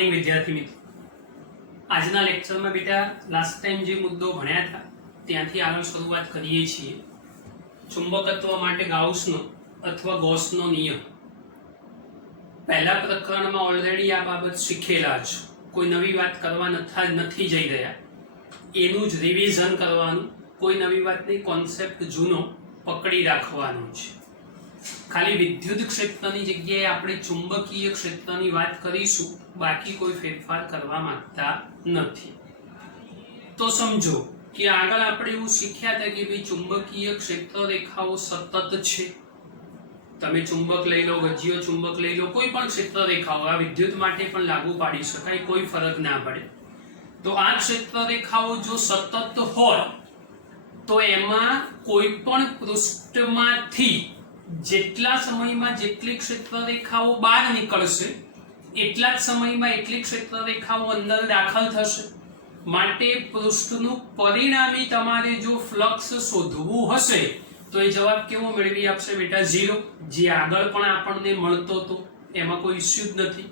Morning विद्यार्थी मित्रों, આજના લેક્ચરમાં બેટા લાસ્ટ ટાઈમ જે મુદ્દો ભણ્યા હતા ત્યાંથી આગળ શરૂઆત કરીએ છીએ। ચુંબકત્વ માટે ગાઉસનો અથવા ગૌસનો નિયમ પહેલા પ્રકરણમાં ઓલરેડી આ બાબત શીખેલા છો, કોઈ નવી વાત કરવા નથી જઈ રહ્યા, એનું જ રિવિઝન કરવાનું, કોઈ નવી વાતની કોન્સેપ્ટ જૂનો પકડી રાખવાનો છે। ખાલી વિદ્યુત ક્ષેત્રની જગ્યાએ આપણે ચુંબકીય ક્ષેત્રની વાત કરીશું, બાકી કોઈ ફેરફાર કરવા માંગતા નથી। તો સમજો કે આગળ આપણે એવું શીખ્યા હતા કે ભાઈ ચુંબકીય ક્ષેત્ર રેખાઓ સતત છે। તમે ચુંબક લઈ લો, ગજ્જીય ચુંબક લઈ લો, કોઈ પણ ક્ષેત્ર રેખાઓ આ વિદ્યુત માટે પણ લાગુ પાડી શકાય, કોઈ ફરક ના પડે। તો આ ક્ષેત્ર રેખાઓ જો સતત હોય તો એમાં કોઈ પણ પૃષ્ઠમાંથી જેટલા સમયમાં જેટલી ક્ષેત્ર રેખાઓ બહાર નીકળશે એટલા જ સમયમાં એટલી ક્ષેત્ર રેખાઓ અંદર દાખલ થશે। માટે પૃષ્ઠનું પરિણામી તમારે જો ફ્લક્સ શોધવું હશે તો એ જવાબ કેવો મેળવી આપશે બેટા? 0, જે આગળ પણ આપણને મળતો હતો, એમાં કોઈ ઇશ્યુ જ નથી।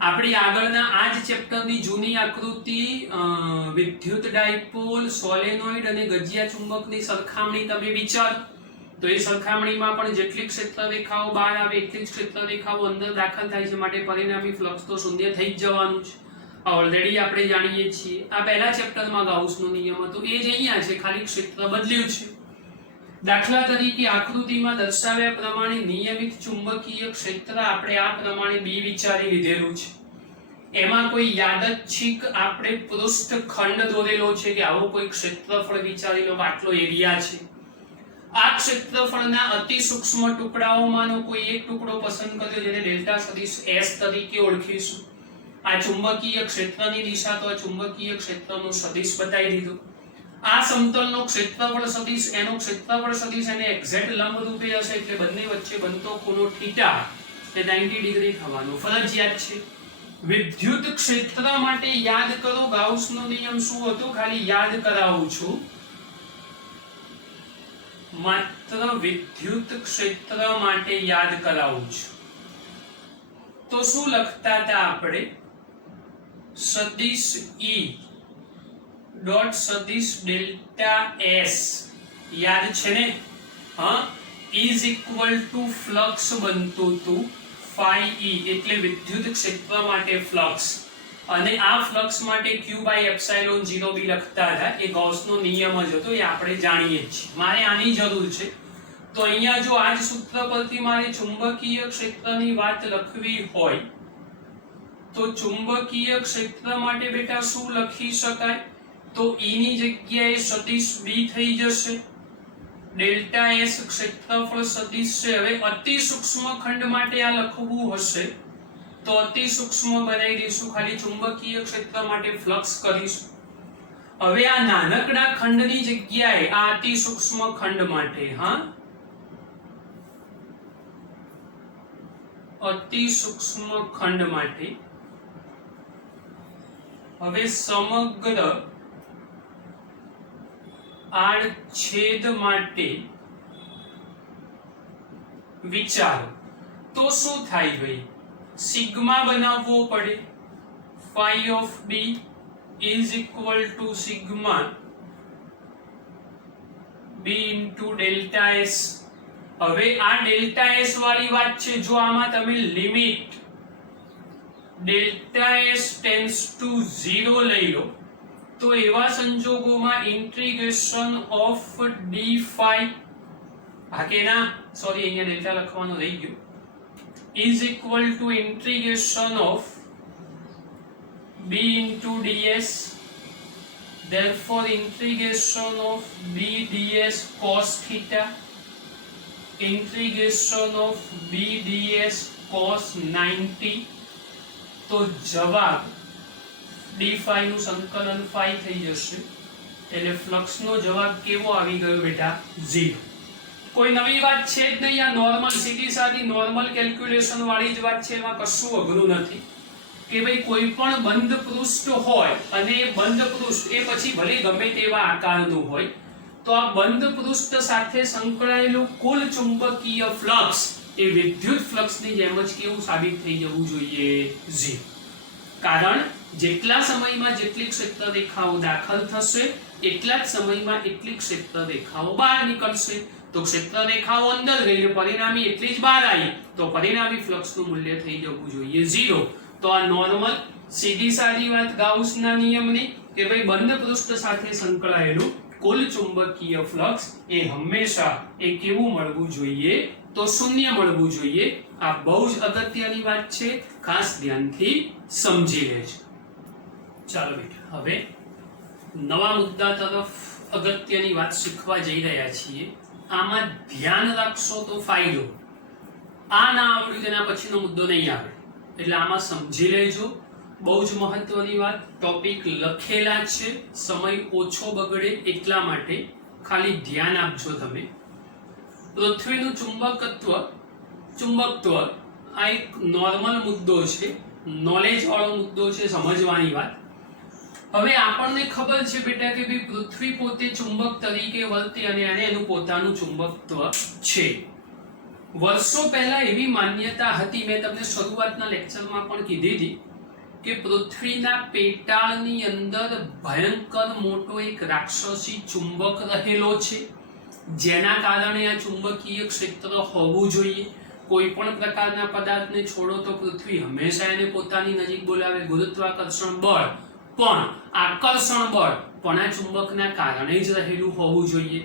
આપણી આગળના આ જ ચેપ્ટરની જૂની આકૃતિ વિદ્યુત ડાયપોલ, સોલેનોઇડ અને ગજિયા ચુંબકની સરખામણી તમે વિચારો તો એ સરખામણીમાં પણ જેટલી ક્ષેત્ર રેખાઓ બહાર આવે એટલી જ ક્ષેત્ર રેખાઓ અંદર દાખલ થાય છે, માટે પરિણામી ફ્લક્સ તો શૂન્ય થઈ જ જવાનું છે। આ ઓલરેડી આપણે જાણીએ છીએ। આ પહેલા ચેપ્ટરમાં ગાઉસનો નિયમ હતો, એ જ અહીંયા છે, ખાલી ક્ષેત્ર બદલ્યું છે। દાખલા તરીકે આકૃતિમાં દર્શાવ્યા પ્રમાણે નિયમિત ચુંબકીય ક્ષેત્ર આપણે આ પ્રમાણે બી વિચારી લીધેલું છે। એમાં કોઈ યાદચ્છિક આપણે પૃષ્ઠખંડ દોરેલો છે કે આવો કોઈ ક્ષેત્રફળ વિચારી લો, આટલો એરિયા છે। આ ક્ષેત્રફળના અતિ સૂક્ષ્મ ટુકડાઓમાંનો કોઈ એક ટુકડો પસંદ કર્યો જેને ડેલ્ટા સદિશ S તરીકે ઓળખીશું। આ ચુંબકીય ક્ષેત્રની દિશા તો આ ચુંબકીય ક્ષેત્રનો સદિશ બતાવી દીધો। આ સમતલનો ક્ષેત્રફળ સદિશ, એનો ક્ષેત્રફળ સદિશ એને એક્ઝેક્ટ લંબ રૂપે હશે એટલે બંને વચ્ચે બનતો ખૂણો થીટા એ 90 ડિગ્રી થવાનો ફરજિયાત છે। વિદ્યુત ક્ષેત્ર માટે યાદ કરો ગાઉસનો નિયમ શું હતો, ખાલી યાદ કરાવું છું। માત્ર વિદ્યુત ક્ષેત્ર માટે યાદ કરાવું છું। તો શું લખતા હતા આપણે? સદિશ E ડોટ સદિશ ડેલ્ટા S યાદ છે ને? હા, ઇઝ ઇક્વલ ટુ ફ્લક્સ બનતું હતું phi E, એટલે વિદ્યુત ક્ષેત્ર માટે ફ્લક્સ, અને આ ફ્લક્સ માટે q/ε0b લખતા હતા। એ ગૌસનો નિયમ જ હતો, એ આપણે જાણીએ છીએ। મારે આની જરૂર છે તો અહીંયા જો આ જ સૂત્ર પરથી મારે ચુંબકીય ક્ષેત્રની વાત લખવી હોય તો ચુંબકીય ક્ષેત્ર માટે બેટા શું લખી શકાય? તો E ની જગ્યાએ સદિશ B થઈ જશે, ડેલ્ટા S ક્ષેત્રફળ સદિશ છે। હવે અતિ સૂક્ષ્મ ખંડ માટે આ લખવું હશે તો અતિ સૂક્ષ્મ બનાવી દઈશું, ખાલી ચુંબકીય ક્ષેત્ર માટે ફ્લક્સ કરીશું। હવે આ નાનકડા ખંડની જગ્યાએ આ અતિ સૂક્ષ્મ ખંડ માટે, હા, અતિ સૂક્ષ્મ ખંડ માટે હવે સમગ્ર આડછેદ માટે વિચારો તો શું થાય ભાઈ? સિગ્મા બનાવવો પડે। phi of B is equal to sigma B into delta S। હવે આ ડેલ્ટા S વાળી વાત છે, જો આમાં તમે limit delta S tends to 0 લઈ લો તો એવા સંજોગોમાં ઇન્ટિગ્રેશન ઓફ d phi, હા કે ના, સોરી અહીંયા ડેલ્ટા લખવાનું રહી ગયું, is equal to integration of B into ds, therefore integration of B ds cos theta, integration of B ds cos 90। તો જવાબ d phi નું સંકલન phi થઈ જશે, એટલે ફ્લક્સ નો જવાબ કેવો આવી ગયો બેટા? 0। કોઈ નવી વાત છે જ નહીં, આ નોર્મલ સીધી સાદી નોર્મલ કેલ્ક્યુલેશન વાળી જ વાત છે, એમાં કશું અઘરું નથી કે ભાઈ કોઈ પણ બંધ પૃષ્ઠ હોય અને એ બંધ પૃષ્ઠ એ પછી ભલે ગમે તેવા આકારનું હોય તો આ બંધ પૃષ્ઠ સાથે સંકળાયેલું કુલ ચુંબકીય ફ્લક્સ એ વિદ્યુત ફ્લક્સની જેમ જ કેવું સાબિત થઈ જવું જોઈએ? 0। કારણ જેટલા સમયમાં જેટલી ક્ષેત્ર રેખાઓ દાખલ થશે એટલા જ સમયમાં એટલી ક્ષેત્ર રેખાઓ બહાર નીકળશે. તો ક્ષેત્ર રેખાઓ અંદર ગઈ પરિણામી એટલી જ બહાર આવી તો પરિણામી ફ્લક્સનું મૂલ્ય થઈ જવું જોઈએ 0. તો આ નોર્મલ સીધી સાદી વાત ગાઉસના નિયમની કે ભાઈ બંધ પૃષ્ઠ સાથે સંકળાયેલું કુલ ચુંબકીય ફ્લક્સ એ હંમેશા એ કેવું મળવું જોઈએ તો શૂન્ય મળવું જોઈએ. આ બહુ જ અગત્યની વાત છે, ખાસ ધ્યાનથી સમજી લેજો. ચાલો બેટા હવે નવા મુદ્દા તરફ અગત્યની વાત શીખવા જઈ રહ્યા છીએ. આમાં ધ્યાન રાખશો તો ફાયદો, આ ના આવડ્યું તેના પછીનો મુદ્દો નહીં આવે, એટલે આમાં સમજી લેજો. બહુ જ મહત્વની વાત, ટોપિક લખેલા છે, સમય ઓછો બગડે એટલા માટે ખાલી ધ્યાન આપજો તમે. પૃથ્વીનું ચુંબકત્વ આ એક નોર્મલ મુદ્દો છે, નોલેજ વાળો મુદ્દો છે, સમજવાની વાત. હવે આપણને ખબર છે બેટા કે ભાઈ પૃથ્વી પોતે ચુંબક તરીકે વર્તે અને એને એનું પોતાનું ચુંબકત્વ છે. વર્ષો પહેલા એવી માન્યતા હતી, મેં તમને શરૂઆતના લેક્ચરમાં પણ કીધી હતી કે પૃથ્વીના પેટાળની અંદર ભયંકર મોટો એક રાક્ષસી ચુંબક રહેલો છે, જેના કારણે આ ચુંબકીય ક્ષેત્ર હોવું જોઈએ. કોઈ પણ પ્રકારના પદાર્થને છોડો તો પૃથ્વી હંમેશા એને પોતાની નજીક બોલાવે. ગુરુત્વાકર્ષણ બળ પણ આકર્ષણ બળ પણ આ ચુંબકના કારણે જ રહેલું હોવું જોઈએ.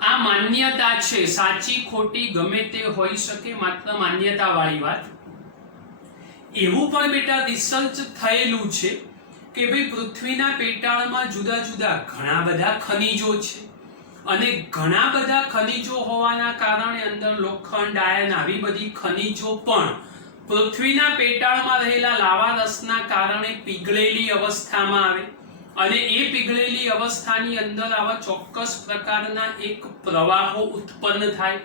આ માન્યતા છે, સાચી ખોટી ગમે તે હોઈ શકે, માત્ર માન્યતા વાળી વાત. એવું પણ બેટા રિસર્ચ થયેલું છે કે ભાઈ પૃથ્વીના પેટાળમાં જુદા જુદા ઘણા બધા ખનિજો છે અને ઘણા બધા ખનિજો હોવાના કારણે અંદર લોખંડ, આયર્ન આવી બધી ખનિજો પણ પૃથ્વીના પેટાળમાં રહેલા લાવા રસના કારણે પીગળેલી અવસ્થામાં આવે અને એ પીગળેલી અવસ્થાની અંદર આવા ચોક્કસ પ્રકારના એક પ્રવાહો ઉત્પન્ન થાય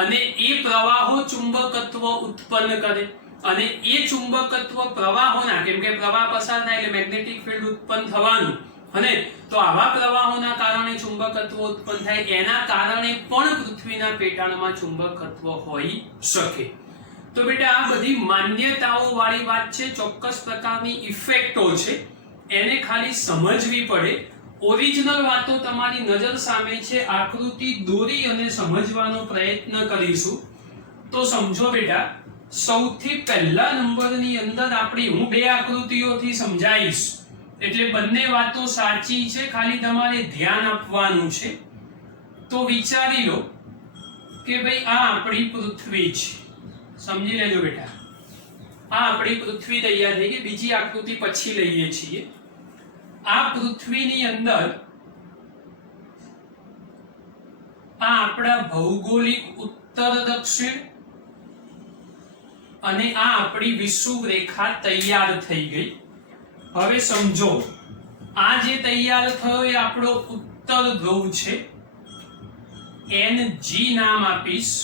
અને એ પ્રવાહો ચુંબકત્વ ઉત્પન્ન કરે અને એ ચુંબકત્વ પ્રવાહોના, કેમ કે પ્રવાહ પસાર થાય એટલે મેગ્નેટિક ફિલ્ડ ઉત્પન્ન થવાનું, અને તો આવા પ્રવાહોના કારણે ચુંબકત્વ ઉત્પન્ન થાય, એના કારણે પણ પૃથ્વીના પેટાળમાં ચુંબકત્વ હોઈ શકે. તો બેટા આ બધી માન્યતાઓ વાળી વાત છે, ચોક્કસ પ્રકારની ઇફેક્ટો છે, એને ખાલી સમજવી પડે. ઓરિજિનલ વાતો તમારી નજર સામે છે, આકૃતિ દોરી અને સમજવાનો પ્રયત્ન કરીશું. તો સમજો બેટા, સૌથી પહેલા નંબરની અંદર આપણી હું બે આકૃતિઓથી સમજાવીશ, એટલે બંને વાતો સાચી છે, ખાલી તમારે ધ્યાન આપવાનું છે. તો વિચારી લો કે ભાઈ આ આપણી પૃથ્વી છે, સમજી લેજો બેટા. આ આપણી પૃથ્વી તૈયાર થઈ ગઈ. બીજી આકૃતિ પછી લઈએ છીએ. આ પૃથ્વીની અંદર આ આપણા ભૌગોલિક ઉત્તર દક્ષિણ અને આ આપણી વિષુવ રેખા તૈયાર થઈ ગઈ. હવે સમજો, આ જે તૈયાર થયો એ આપણો ઉત્તર ધ્રુવ છે, NG નામ આપીશ.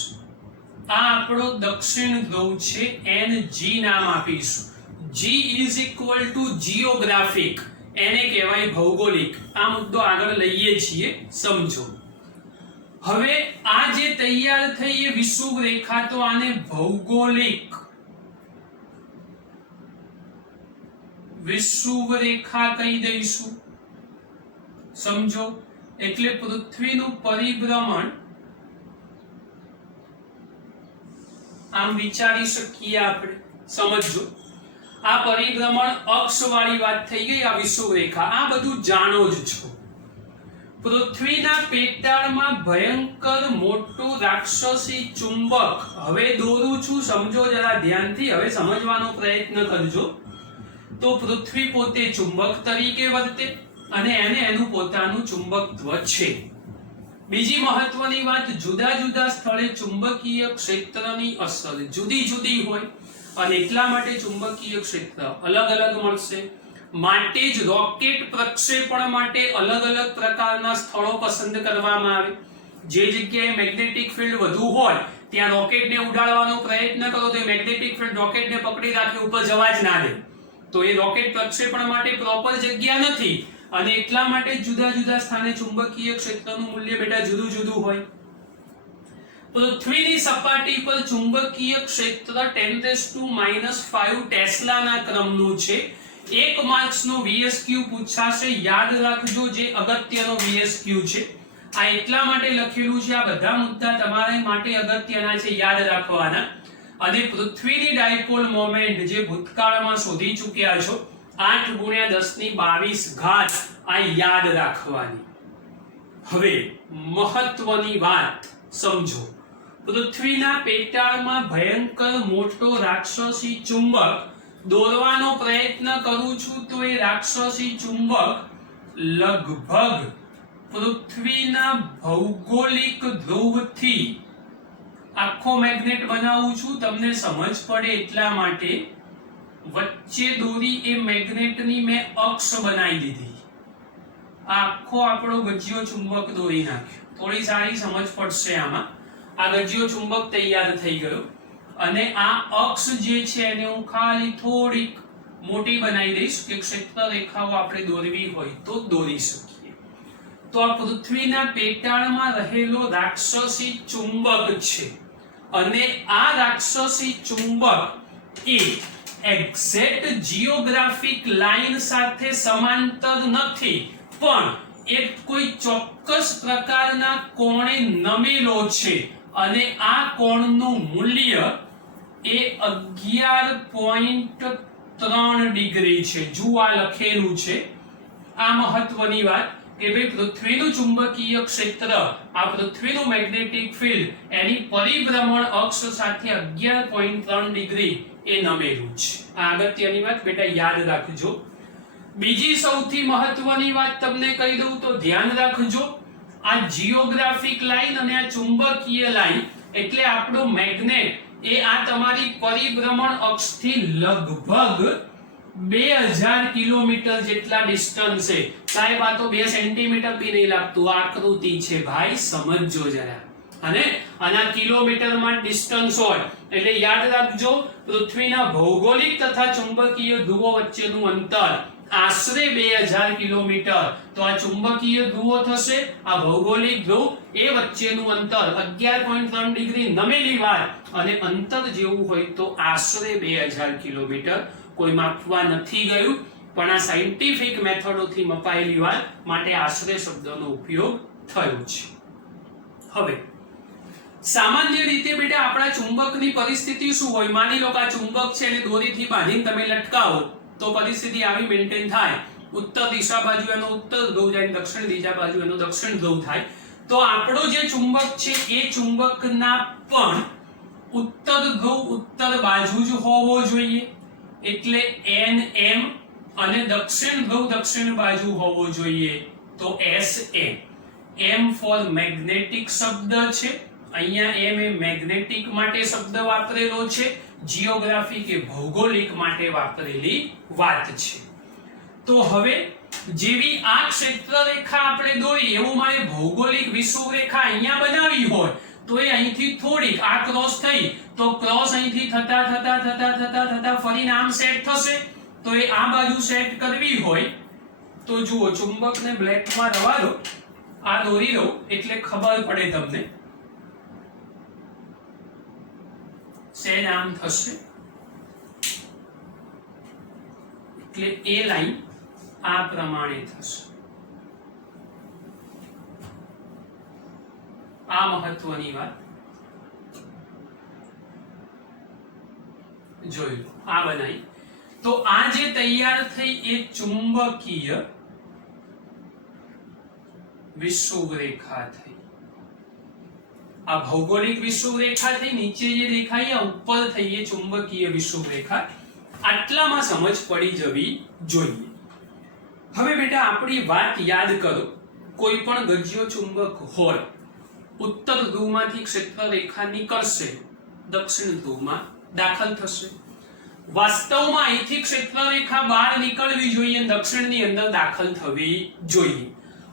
આ આપણો દક્ષિણ ધ્રુવ છે, NG નામ આપીશ. G is equal to geographic, એને કહેવાય ભૌગોલિક. આ મુદ્દો આગળ લઈએ છીએ, સમજો. હવે આ જે તૈયાર થઈ એ વિષુવ રેખા, તો આને ભૌગોલિક વિષુવ રેખા કહી દઈશું, સમજો. એટલે પૃથ્વીનું પરિભ્રમણ આમ વિચારી શકીએ આપણે, સમજો. આ પરિભ્રમણ અક્ષ વાળી વાત થઈ ગઈ, આ વિષુવ રેખા. આ બધું જાણો જ છો. પૃથ્વીના પેટાળમાં ભયંકર મોટું રાક્ષસી ચુંબક હવે દોરું છું, સમજો જરા ધ્યાનથી, હવે સમજવાનો પ્રયત્ન કરજો. તો પૃથ્વી પોતે ચુંબક તરીકે વર્તે અને એને એનું પોતાનું ચુંબકત્વ છે. બીજી મહત્વની વાત, જુદા જુદા સ્થળે ચુંબકીય ક્ષેત્રની અસર જુદી જુદી હોય અને એટલા માટે ચુંબકીય ક્ષેત્ર અલગ અલગ મળશે. માટે જ રોકેટ પ્રક્ષેપણ માટે અલગ અલગ પ્રકારના સ્થળો પસંદ કરવામાં આવે. જે જગ્યાએ મેગ્નેટિક ફિલ્ડ વધુ હોય ત્યાં રોકેટને ઉડાડવાનો પ્રયત્ન કરો તો મેગ્નેટિક ફિલ્ડ રોકેટને પકડી રાખે, ઉપર જવા જ ના દે. તો એ રોકેટ પ્રક્ષેપણ માટે પ્રોપર જગ્યા નથી અને એટલા માટે જુદા જુદા સ્થાને ચુંબકીય ક્ષેત્રનું મૂલ્ય બેટા જુદું જુદું હોય. પૃથ્વીની સપાટી પર ચુંબકીય ક્ષેત્ર 10⁻⁵ ટેસ્લાના ક્રમનું છે. 1 માર્ક્સનો VSQ પૂછાશે, યાદ રાખજો, જે અગત્યનો VSQ છે. આ એટલા માટે લખેલું છે, આ બધા મુદ્દા તમારા માટે અગત્યના છે, યાદ રાખવાના. અને પૃથ્વીની ડાયપોલ મોમેન્ટ જે ભૂતકાળમાં શોધી ચૂક્યા છો 8 × 10⁻22 ઘાત, આ યાદ રાખવાની. હવે મહત્વની વાત સમજો. પૃથ્વીના પેટાળમાં ભયંકર મોટો રાક્ષસી ચુંબક દોરવાનો પ્રયત્ન કરું છું, તો એ રાક્ષસી ચુંબક લગભગ પૃથ્વીના ભૌગોલિક ધ્રુવથી, આખો મેગ્નેટ બનાવું છું તમને સમજ પડે એટલા માટે, વચ્ચે દોરી એ મેગ્નેટની મેં અક્ષ બનાવી દીધી. આખો આપણો ગજિયો ચુંબક દોરી નાખ્યો. થોડી સારી સમજ પડશે આમાં. આ ગજિયો ચુંબક તૈયાર થઈ ગયો અને આ અક્ષ જે છે એને હું ખાલી થોડીક મોટી બનાવી દઈશ કે ક્ષેત્ર રેખાઓ આપણે દોરવી હોય તો દોરી શકીએ. તો આ પૃથ્વીના પેટાળમાં રહેલો રાક્ષસી ચુંબક છે અને આ રાક્ષસી ચુંબક એ એક્ઝેક્ટ જીઓગ્રાફિક લાઈન સાથે સમાંતર નથી, પણ એ કોઈ ચોક્કસ પ્રકારના કોણે નમેલો છે અને આ કોણનું મૂલ્ય એ 11.3 ડિગ્રી છે. જુઓ આ લખેલું છે. આ મહત્વની વાત કે ભાઈ પૃથ્વીનું ચુંબકીય ક્ષેત્ર, આ પૃથ્વીનું મેગ્નેટિક ફિલ્ડ એની પરિભ્રમણ અક્ષ સાથે 11.3 ડિગ્રી એ નમેલું છે. આ અગત્યની વાત બેટા યાદ રાખજો. બીજી સૌથી મહત્વની વાત તમને કહી દઉં તો ધ્યાન રાખજો. આ જીઓગ્રાફિક લાઈન અને આ ચુંબકીય લાઈન એટલે આપણો મેગ્નેટ એ આ તમારી પરિભ્રમણ અક્ષથી લગભગ 2000 કિલોમીટર જેટલા ડિસ્ટન્સ છે. સાહેબ આ તો 2 સેન્ટીમીટર બી નહીં લાગતું, આકૃતિ છે ભાઈ, સમજજો જરા. અને આના કિલોમીટરમાં ડિસ્ટન્સ હોય એટલે યાદ રાખજો, પૃથ્વીના ભૌગોલિક તથા ચુંબકીય ધ્રુવો વચ્ચેનું અંતર આશરે 2000 કિલોમીટર. તો આ ચુંબકીય ધ્રુવો થશે, આ ભૌગોલિક ધ્રુવ એ વચ્ચેનું અંતર 11.3 ડિગ્રી નમેલી વાત, અને અંતર જેવું હોય તો આશરે 2000 કિલોમીટર. કોઈ માપવા નથી ગયું, પણ આ સાયન્ટિફિક મેથડોથી મપાયેલી વાત માટે આશરે શબ્દનો ઉપયોગ થયો છે. હવે સામાન્ય રીતે બેટા આપણા ચુંબકની પરિસ્થિતિ શું હોય? માની લો કે આ ચુંબક છે એને દોરીથી બાંધીને તમે લટકાવો તો પરિસ્થિતિ આવી મેન્ટેન થાય, ઉત્તર દિશા બાજુ એનો ઉત્તર ધ્રુવ જાય, દક્ષિણ દિશા બાજુ એનો દક્ષિણ ધ્રુવ થાય. તો આપણો જે ચુંબક છે એ ચુંબકના પણ ઉત્તર ધ્રુવ ઉત્તર બાજુ જ હોવો જોઈએ, એટલે NM, અને દક્ષિણ ધ્રુવ દક્ષિણ બાજુ હોવો જોઈએ તો SM. M ફોર મેગ્નેટિક શબ્દ છે, અહીંયા M એ મેગ્નેટિક માટે શબ્દ વાપરેલો છે, જીઓગ્રાફિક કે ભૌગોલિક માટે વાપરેલી વાત છે. તો હવે જેવી આ ક્ષેત્ર રેખા આપણે દોરી એવું મારે ભૌગોલિક વિષુવ રેખા અહીંયા બનાવી હોય તો એ અહીંથી થોડીક આ ક્રોસ થઈ તો ક્રોસ અહીંથી થતા થતા થતા થતા થતા ફરીને આમ સેટ થશે. તો એ આ બાજુ સેટ કરવી હોય તો જુઓ, ચુંબકને બ્લેકમાં રવા દો, આ દોરી લો એટલે ખબર પડે તમને. સેજ આમ થશે એટલે એ લાઈન આ પ્રમાણે થશે. આ મહત્વની વાત જોઈ લો. આ બનાવી તો આ જે તૈયાર થઈ એ ચુંબકીય વિષુવ રેખા થઈ. આ ભૌગોલિક વિષુવ રેખા થઈ, નીચે જે દેખાય ઉપર થઈ એ ચુંબકીય વિષુવ રેખા. આટલામાં સમજ પડી જવી જોઈએ. હવે બેટા આપણી વાત યાદ કરો. કોઈ પણ ગજ્યો ચુંબક હોય, ઉત્તર ધ્રુવમાંથી ક્ષેત્ર રેખા નીકળશે, દક્ષિણ ધ્રુવમાં દાખલ થશે. વાસ્તવમાં અહીંથી ક્ષેત્ર રેખા બહાર નીકળવી જોઈએ, દક્ષિણની અંદર દાખલ થવી જોઈએ.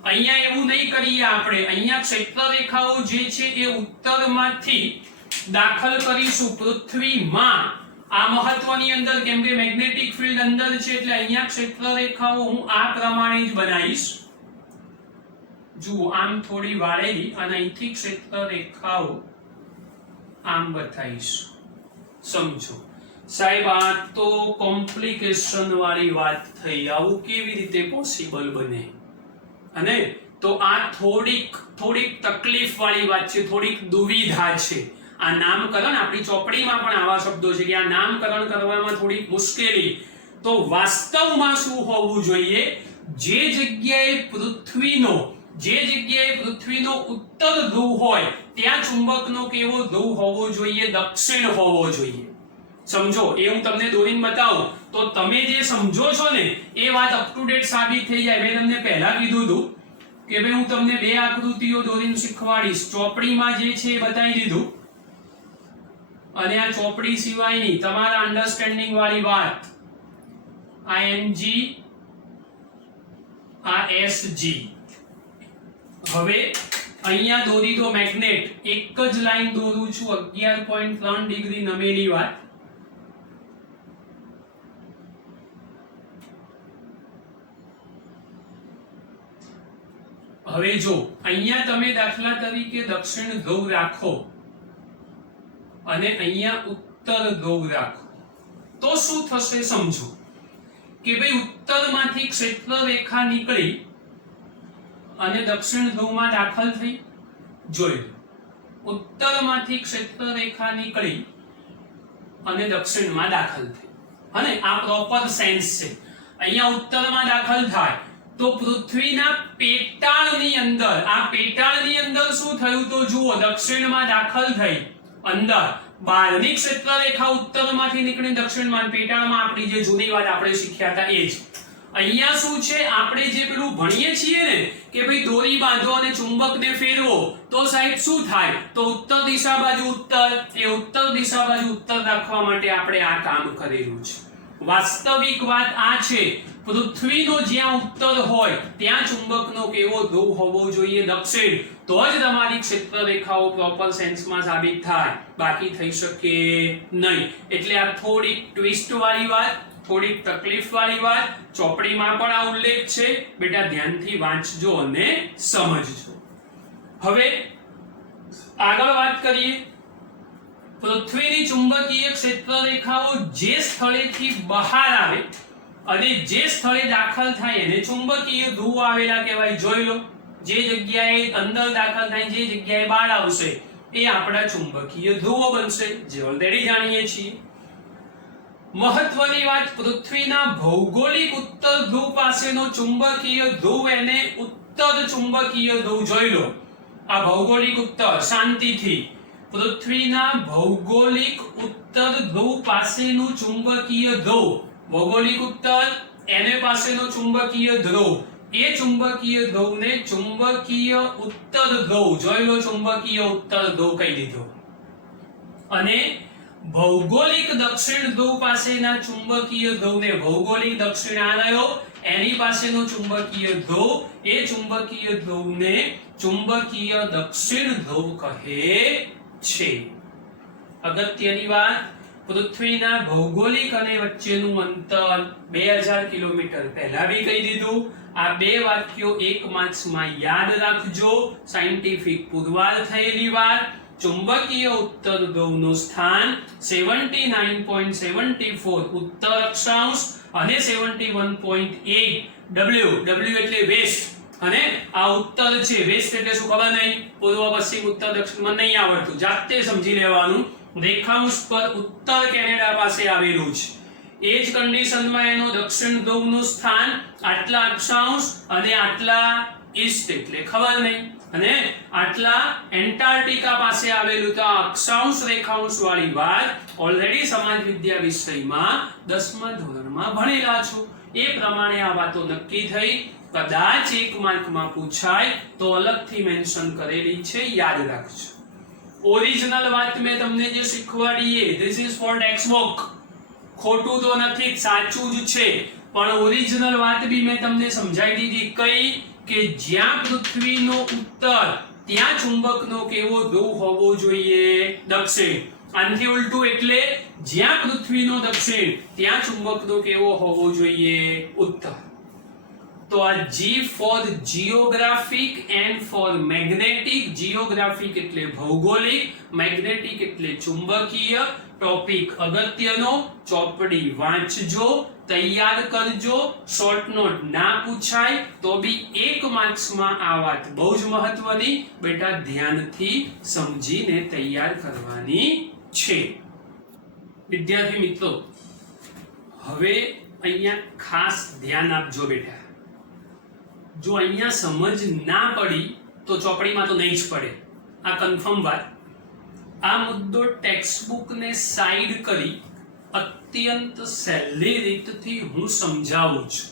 અહીંયા એવું નહીં કરીએ આપણે. અહીંયા ક્ષેત્ર રેખાઓ જે છે એ ઉત્તરમાંથી દાખલ કરીશું પૃથ્વીમાં. આ મહત્વની અંદર, કેમ કે મેગ્નેટિક ફિલ્ડ અંદર છે એટલે અહીંયા ક્ષેત્ર રેખાઓ હું આ પ્રમાણે જ બનાવીશ. જુઓ, આમ થોડી વાળેલી અને અહીંથી ક્ષેત્ર રેખાઓ આમ બતાવીશ. સમજો, સાહેબ આ તો કોમ્પ્લિકેશન વાળી વાત થઈ, આવું કેવી રીતે પોસિબલ બને? અને તો આ થોડીક તકલીફ વાળી વાત છે, થોડીક દુવિધા છે. આ નામકરણ આપણી ચોપડીમાં પણ આવા શબ્દો છે કે આ નામકરણ કરવામાં થોડીક મુશ્કેલી. તો વાસ્તવમાં શું હોવું જોઈએ? જે જગ્યાએ પૃથ્વીનો ઉત્તર ધ્રુવ હોય ત્યાં ચુંબકનો કેવો ધ્રુવ હોવો જોઈએ? દક્ષિણ હોવો જોઈએ. સમજો, એ હું તમને દોરીને બતાવું તો તમે જે સમજો છો ને એ વાત અપ ટુ ડેટ સાબિત થઈ જાય. મેં તમને પહેલા કીધું હતું કે ભાઈ હું તમને બે આકૃતિઓ દોરીને શીખવાડીશ. ચોપડીમાં જે છે એ બતાવી દીધું, અને આ ચોપડી સિવાયની તમારા અન્ડરસ્ટેન્ડિંગ વાળી વાત, આ NG, આ SG. હવે અહીંયા દોરી દો મેગ્નેટ, એક જ લાઈન દોરું છું, 11.3 ડિગ્રી નમેલી વાત. હવે જો અહીંયા તમે દાખલા તરીકે દક્ષિણ ધ્રુવ રાખો અને અહીંયા ઉત્તર ધ્રુવ રાખો તો શું થશે સમજો કે ભાઈ ઉત્તરમાંથી ક્ષેત્ર રેખા નીકળી અને દક્ષિણ ધ્રુવમાં દાખલ થઈ. જોઈ લો, ઉત્તરમાંથી ક્ષેત્ર રેખા નીકળી અને દક્ષિણમાં દાખલ થઈ. અને આ પ્રોપર સેન્સ છે. અહીંયા ઉત્તરમાં દાખલ થાય તો પૃથ્વીના પેટાળની અંદર, આ પેટાળની અંદર શું થયું તો જુઓ, દક્ષિણમાં દાખલ થઈ અંદર, બહારની ક્ષેત્ર રેખા ઉત્તરમાંથી નીકળી દક્ષિણમાં, પેટાળમાં આપણી જે જૂની વાત આપણે શીખ્યા હતા એ જ. અહીંયા શું છે, આપણે જે પેલું ભણીએ છીએ ને કે ભાઈ દોરી બાંધો અને ચુંબકને ફેરવો તો સાહેબ શું થાય, તો ઉત્તર દિશા બાજુ ઉત્તર, એ ઉત્તર દિશા બાજુ ઉત્તર રાખવા માટે આપણે આ કામ કરેલું છે. વાસ્તવિક વાત આ છે, પૃથ્વીનો જ્યાં ઉત્તર હોય ત્યાં ચુંબકનો કેવો ધ્રુવ હોવો જોઈએ? દક્ષિણ. તો જ તમારી ક્ષેત્ર રેખાઓ પ્રોપર સેન્સમાં સાબિત થાય, બાકી થઈ શકે નહીં. એટલે આ થોડીક ટ્વિસ્ટ વાળી વાત, થોડીક તકલીફ વાળી વાત, ચોપડીમાં પણ આ ઉલ્લેખ છે. બેટા ધ્યાનથી વાંચજો અને સમજજો. હવે આગળ વાત કરીએ. પૃથ્વીની ચુંબકીય ક્ષેત્ર રેખાઓ જે સ્થળેથી બહાર આવે અને જે સ્થળે દાખલ થાય એને ચુંબકીય ધ્રુવ આવેલા કહેવાય. જોઈ લો, જે જગ્યાએ અંદર દાખલ થાય, જે જગ્યાએ બહાર આવશે એ આપણા ચુંબકીય ધ્રુવો બનશે, જે ઓલરેડી જાણીએ છીએ. મહત્વની વાત, પૃથ્વીના ભૌગોલિક ઉત્તર ધ્રુવ પાસેનો ચુંબકીય ધ્રુવ એને ઉત્તર ચુંબકીય ધ્રુવ. જોઈ લો, આ ભૌગોલિક ઉત્તર, શાંતિથી, પૃથ્વીના ભૌગોલિક ઉત્તર ધ્રુવ પાસેનું ચુંબકીય ધ્રુવ, ભૌગોલિક ઉત્તર એને પાસેનો ચુંબકીય ધ્રુવ, એ ચુંબકીય ધ્રુવને ચુંબકીય ઉત્તર ધ્રુવ. જોઈ લો, ચુંબકીય ઉત્તર ધ્રુવ કહી દીધો. અને ભૌગોલિક દક્ષિણ ધ્રુવ પાસેના ચુંબકીય ધ્રુવને, ભૌગોલિક દક્ષિણ આ રહ્યો, એની પાસેનો ચુંબકીય ધ્રુવ, એ ચુંબકીય ધ્રુવને ચુંબકીય દક્ષિણ ધ્રુવ કહે છે. અગત્યની વાત, પૃથ્વીના ભૌગોલિક અને વચ્ચેનું અંતર 2000 કિલોમીટર પહેલા બી કહી દીધું. આ બે વાક્યો એક માર્ક્સમાં યાદ રાખજો, સાયન્ટિફિક પુરવાર થયેલી વાત. ચુંબકીય ઉત્તર ધ્રુવનું સ્થાન 79.74 ઉત્તર અક્ષાંશ અને 71.8 w એટલે વેસ્ટ, અને આ ઉત્તર છે, વેસ્ટ એટલે શું ખબર નહીં, પૂર્વ પશ્ચિમ ઉત્તર દક્ષિણ મને નહીં આવડતું, જાતે સમજી લેવાનું. રેખાંશ પર ઉત્તર કેનેડા પાસે આવેલું છે. એ જ કન્ડિશનમાં એનો દક્ષિણ ધ્રુવનું સ્થાન આટલા અક્ષાંશ અને આટલા ઈસ્ટ એટલે ખબર નહીં, અને આટલા એન્ટાર્કટિકા પાસે આવેલું. તો આ અક્ષાંશ રેખાંશ વાળી વાત ઓલરેડી સમાજ વિદ્યા વિષયમાં 10મા ધોરણમાં ભણેલા છો. એ પ્રમાણે આ વાતો નક્કી થઈ. કદાચ એક માર્કમાં પૂછાય તો અલગથી મેન્શન કરેલી છે, યાદ રાખજો. ઓરિજિનલ વાત મેં તમને જે શીખવાડીએ, this is for textbook, ખોટું તો નથી, સાચું જ છે, પણ ઓરિજિનલ વાત બી મેં તમને સમજાવી દીધી. કઈ કે જ્યાં પૃથ્વીનો ઉત્તર ત્યાં ચુંબકનો કેવો ધ્રુવ હોવો જોઈએ? દક્ષિણ. આનાથી ઉલટું એટલે જ્યાં પૃથ્વીનો દક્ષિણ ત્યાં ચુંબકનો કેવો હોવો જોઈએ? ઉત્તર. તો આ G for geographic and for magnetic. Geographic એટલે ભૌગોલિક, મેગ્નેટિક એટલે ચુંબકીય. ટોપિક અગત્યનો, ચોપડી વાંચજો, તૈયાર કરજો, શોર્ટ નોટ ના પૂછાય તો બી 1 માર્ક્સમાં આ વાત બહુ જ મહત્વની, બેટા ધ્યાનથી સમજીને તૈયાર કરવાની છે. વિદ્યાર્થી મિત્રો, હવે અહીંયા ખાસ ધ્યાન આપજો બેટા. જો અહીંયા સમજ ના પડી તો ચોપડીમાં તો નહીં જ પડે, આ કન્ફર્મ વાત. આ મુદ્દો ટેક્સ્ટબુકને સાઈડ કરી અત્યંત સહેલી રીતથી હું સમજાવું છું.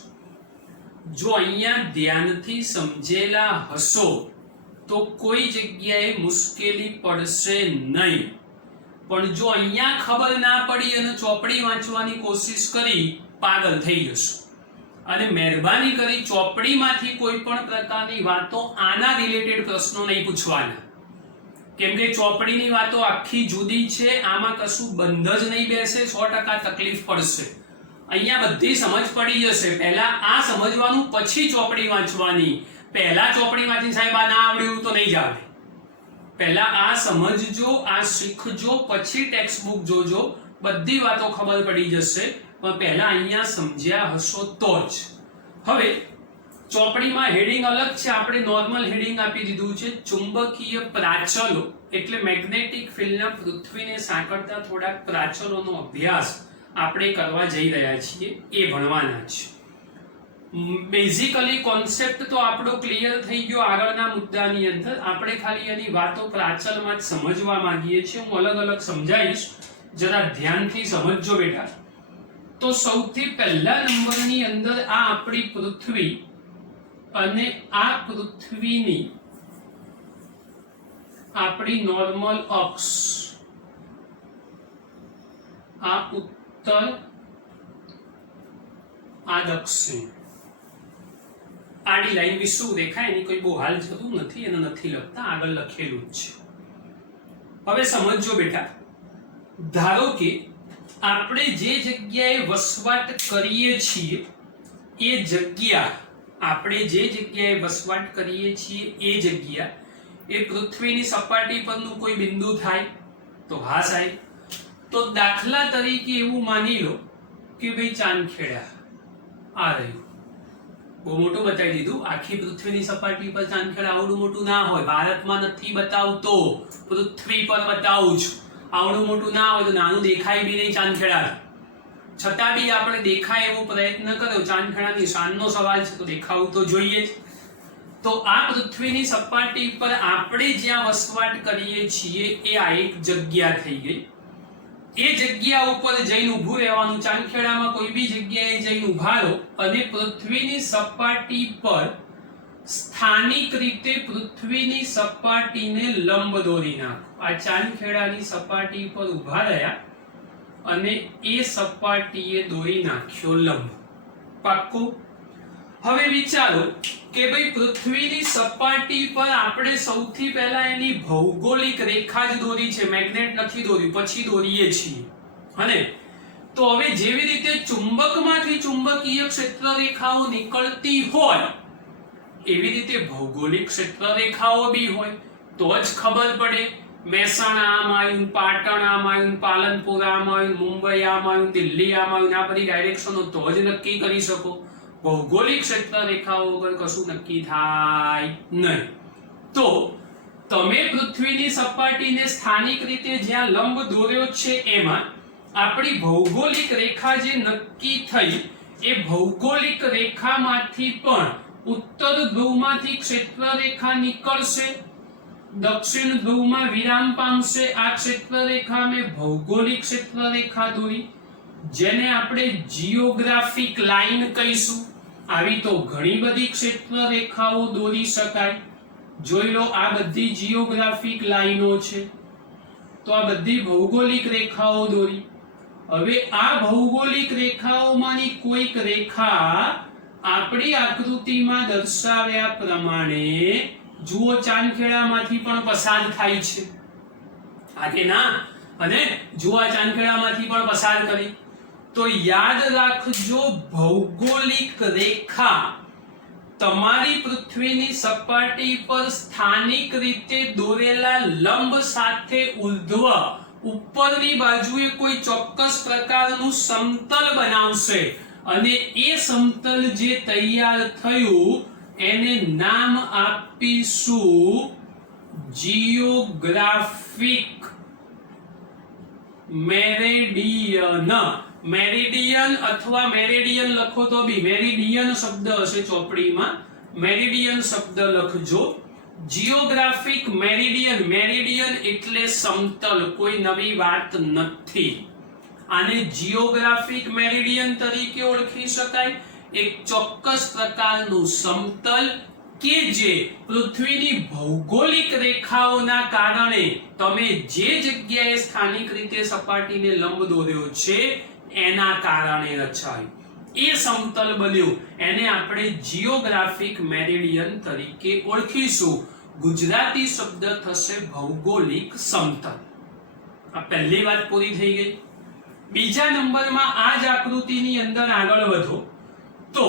જો અહીંયા ધ્યાનથી સમજેલા હશો તો કોઈ જગ્યાએ મુશ્કેલી પડશે નહીં. પણ જો અહીંયા ખબર ના પડી અને ચોપડી વાંચવાની કોશિશ કરી, પાગલ થઈ જશો. અને મહેરબાની કરી ચોપડીમાંથી કોઈ પણ પ્રકારની વાતો આના રિલેટેડ પ્રશ્નો નહીં પૂછવાના, કેમ કે ચોપડીની વાતો આખી જુદી છે, આમાં કશું બંધ જ નહીં બેસે, 100% તકલીફ પડશે. અહીંયા બધી સમજ પડી જશે. પહેલા આ સમજવાનું, પછી ચોપડી વાંચવાની. પહેલા ચોપડી વાંચી સાહેબ આ ના આવડ્યું તો નહીં જ આવડે. પહેલા આ સમજજો, આ શીખજો, પછી ટેક્સ્ટ બુક જોજો, બધી વાતો ખબર પડી જશે. પણ પહેલા અહીંયા સમજ્યા હશો તો જ. હવે ચોપડીમાં હેડિંગ અલગ છે, આપણે નોર્મલ હેડિંગ આપી દીધું છે ચુંબકીય પ્રાચલો, એટલે મેગ્નેટિક ફિલ્ડના પૃથ્વીને સાંકળતા થોડાક પ્રાચલોનો અભ્યાસ આપણે કરવા જઈ રહ્યા છીએ, એ ભણવાના છે. બેઝિકલી કોન્સેપ્ટ તો આપણો ક્લિયર થઈ ગયો આગળના મુદ્દાની અંદર. આપણે ખાલી એની વાતો પ્રાચલમાં જ સમજવા માંગીએ છીએ. હું અલગ અલગ સમજાવીશ, જરા ધ્યાનથી સમજજો બેટા. તો સૌથી પહેલા નંબરની અંદર આ આપણી પૃથ્વી અને આ પૃથ્વીની આપણી નોર્મલ અક્ષ, આ ઉત્તર, આ દક્ષિણ, આડી લાઈન વિષુવ રેખા, એની કોઈ બહુ હાલ જરૂર નથી, એને નથી લખતા, આગળ લખેલું જ છે. હવે સમજજો બેટા. ધારો કે આપણે જે જગ્યાએ વસવાટ કરીએ છીએ એ જગ્યા, આપણે જે જગ્યાએ વસવાટ કરીએ છીએ એ જગ્યા એ પૃથ્વીની સપાટી પરનું કોઈ બિંદુ થાય તો હા સાહેબ. તો દાખલા તરીકે એવું માની લો કે ભાઈ ચાંદખેડા આ રહ્યું, બહુ મોટું બતાવી દીધું. આખી પૃથ્વીની સપાટી પર ચાંદખેડા આવડું મોટું ના હોય, ભારતમાં નથી બતાવતો, પૃથ્વી પર બતાવું છું. આવડું મોટું ના હોય તો નાનું દેખાય બી નહીં ચાંદખેડા, છતાં બી આપણે દેખાય એવો પ્રયત્ન કર્યો. ચાંદખેડાની શાનનો સવાલ છે તો દેખાવું તો જોઈએ જ. તો આ પૃથ્વીની સપાટી પર આપણે જ્યાં વસવાટ કરીએ છીએ એ આ એક જગ્યા થઈ ગઈ. એ જગ્યા ઉપર જઈને ઊભું રહેવાનું. ચાંદખેડામાં કોઈ બી જગ્યાએ જઈને ઊભા રહો અને પૃથ્વીની સપાટી પર સ્થાનિક રીતે પૃથ્વીની સપાટીને લંબ દોરી નાખો. આ ચાંદખેડાની સપાટી પર ઊભા રહ્યા અને એ સપાટીએ દોરી નાખ્યો લંબ. પાક્કું? હવે વિચારો કે ભાઈ પૃથ્વીની સપાટી પર આપણે સૌથી પહેલા એની ભૌગોલિક રેખા જ દોરી છે, મેગ્નેટ નથી દોર્યું, પછી દોરીએ છીએ. અને તો હવે જેવી રીતે ચુંબકમાંથી ચુંબકીય ક્ષેત્ર રેખાઓ નીકળતી હોય એવી રીતે ભૌગોલિક ક્ષેત્ર રેખાઓ બી હોય તો જ ખબર પડે. મહેસાણા આમ આવ્યું, પાટણ આમ આવ્યું, પાલનપુર આમ આવ્યું, મુંબઈ આમ આવ્યું, દિલ્હી આમ આવ્યું, આ બધી ડાયરેક્શનો તો જ નક્કી કરી શકો. ભૌગોલિક ક્ષેત્ર રેખાઓ વગર કશું નક્કી થાય નહીં. તો તમે પૃથ્વીની સપાટીને સ્થાનિક રીતે જ્યાં લંબ દોર્યો છે એમાં આપણી ભૌગોલિક રેખા જે નક્કી થઈ એ ભૌગોલિક રેખામાંથી પણ ઉત્તર ધ્રુવમાંથી ક્ષેત્ર રેખા નીકળશે, દક્ષિણ ધ્રુવમાં વિરામ પામશે. આ ક્ષેત્ર રેખા મેં ભૌગોલિક ક્ષેત્ર રેખા દોરી, જેને આપણે જીઓગ્રાફિક લાઈન કહીશું. આવી તો ઘણી બધી ક્ષેત્ર રેખાઓ દોરી શકાય. જોઈ લો, આ બધી જીઓગ્રાફિક લાઈનો છે. તો આ બધી ભૌગોલિક રેખાઓ દોરી. હવે આ ભૌગોલિક રેખાઓમાંની કોઈક રેખા આપણી આકૃતિમાં દર્શાવ્યા પ્રમાણે જુઓ ચાંદખેડામાંથી પણ પસાર થાય છે. આ કે ના? અને જુઓ ચાંદખેડામાંથી પણ પસાર કરી. તો યાદ રાખજો, ભૌગોલિક રેખા તમારી પૃથ્વીની સપાટી પર સ્થાનિક રીતે દોરેલા લંબ સાથે ઉર્ધ્વ ઉપરની બાજુએ કોઈ ચોક્કસ પ્રકારનું સમતલ બનાવશે અને એ સમતલ જે તૈયાર થયું એને નામ આપીશું જીઓગ્રાફિક મેરેડિયન. મેરિડિયન અથવા મેરેડિયન લખો તો બી મેરિડિયન શબ્દ હશે ચોપડીમાં, મેરિડિયન શબ્દ લખજો. જીઓગ્રાફિક મેરિડિયન, મેરિડિયન એટલે સમતલ, કોઈ નવી વાત નથી. આને જીઓગ્રાફિક મેરિડિયન તરીકે ઓળખી શકાય. એક ચોક્કસ પ્રકારનું સમતલ કે જે પૃથ્વીની ભૌગોલિક રેખાઓના કારણે તમે જે જગ્યાએ સ્થાનિક રીતે સપાટીને લંબ દોર્યો છે એના કારણે રચાયું, એ સમતલ બન્યું, એને આપણે જીઓગ્રાફિક મેરિડિયન તરીકે ઓળખીશું. ગુજરાતી શબ્દ થશે ભૌગોલિક સમતલ. આ પહેલી વાત પૂરી થઈ ગઈ. બીજા નંબરમાં આ જ આકૃતિની અંદર આગળ વધો તો